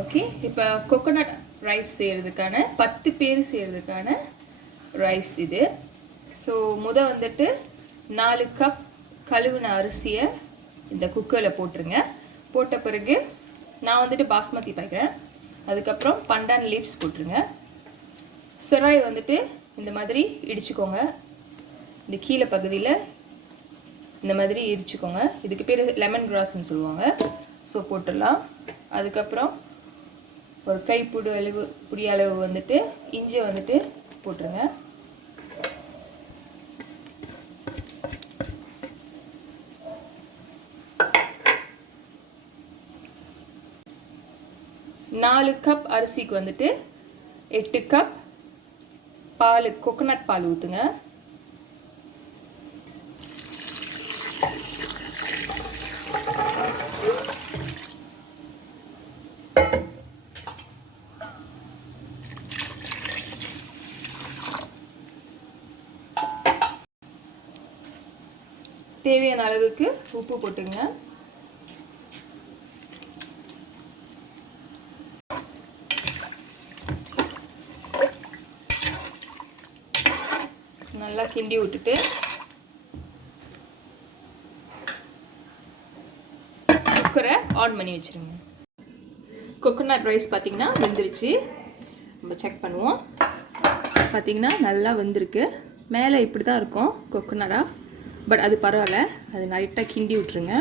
Okay, இப்போ coconut rice செய்கிறதுக்கான 10 பேர் செய்கிறதுக்கான ரைஸ் இது. ஸோ வந்துட்டு 4 கப் கழுவின அரிசியை இந்த குக்கரில் போட்டுருங்க. போட்ட பிறகு நான் வந்துட்டு பாஸ்மதி பாய்க்கிறேன். அதுக்கப்புறம் பண்டான் லீவ்ஸ் போட்டுருங்க. செராய் வந்துட்டு இந்த மாதிரி இடிச்சுக்கோங்க. இந்த கீழே பகுதியில் இந்த மாதிரி இடிச்சுக்கோங்க. இதுக்கு பேர் லெமன் கிராஸ்ன்னு சொல்லுவாங்க. ஸோ போட்டுடலாம். அதுக்கப்புறம் ஒரு புடி அளவு வந்துட்டு இஞ்சியை வந்துட்டு போட்டுருங்க. நாலு கப் அரிசிக்கு வந்துட்டு 8 கப் பால், கோகோனட் பால் ஊற்றுங்க. தேவையான அளவுக்கு உப்பு போட்டுங்க. நல்லா கிண்டி விட்டுட்டு குக்கரை ஆன் பண்ணி வச்சிருங்க. கோகோனட் ரைஸ் பார்த்தீங்கன்னா வெந்துருச்சு. நம்ம செக் பண்ணுவோம். பார்த்தீங்கன்னா நல்லா வெந்திருக்கு. மேலே இப்படி தான் இருக்கும் கோகோனட்டா, பட் அது பரவாயில்ல. அது லைட்டாக கிண்டி விட்டுருங்க.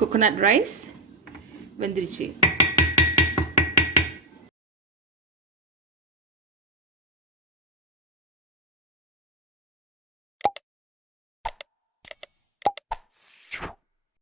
கோகோனட் ரைஸ் வெந்துருச்சு.